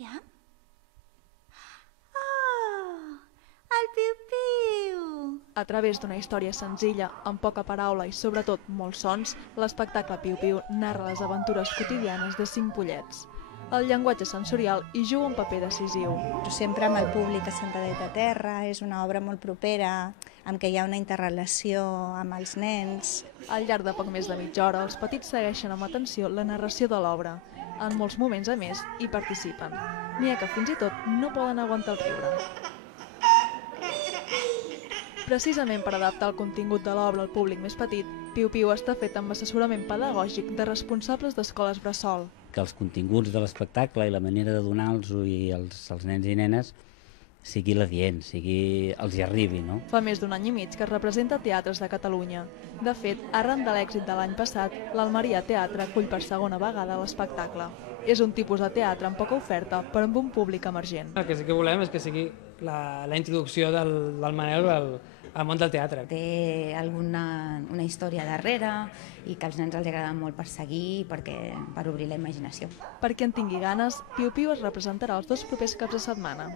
Aviam. Oh, el Piu-Piu! A través d'una història senzilla, amb poca paraula i sobretot molts sons, l'espectacle Piu-Piu narra les aventures quotidianes de 5 pollets. El llenguatge sensorial hi juga un paper decisiu. Sempre amb el públic assentadet a terra, és una obra molt propera, amb què hi ha una interrelació amb els nens. Al llarg de poc més de mitja hora, els petits segueixen amb atenció la narració de l'obra. En molts moments, a més, hi participen. N'hi ha que fins i tot no poden aguantar el riure. Precisament per adaptar el contingut de l'obra al públic més petit, Piu-Piu està fet amb assessorament pedagògic de responsables d'escoles bressol. Que els continguts de l'espectacle i la manera de donar-los als nens i nenes sigui l'adient, els hi arribi, no? Fa més d'un any i mig que es representa a teatres de Catalunya. De fet, arran de l'èxit de l'any passat, l'Almeria Teatre acull per segona vegada l'espectacle. És un tipus de teatre amb poca oferta, però amb un públic emergent. El que sí que volem és que sigui la introducció del Manel al món del teatre. Té una història darrere i que als nens els agrada molt per seguir, per obrir la imaginació. Per qui en tingui ganes, Piu-Piu es representarà els 2 propers caps de setmana.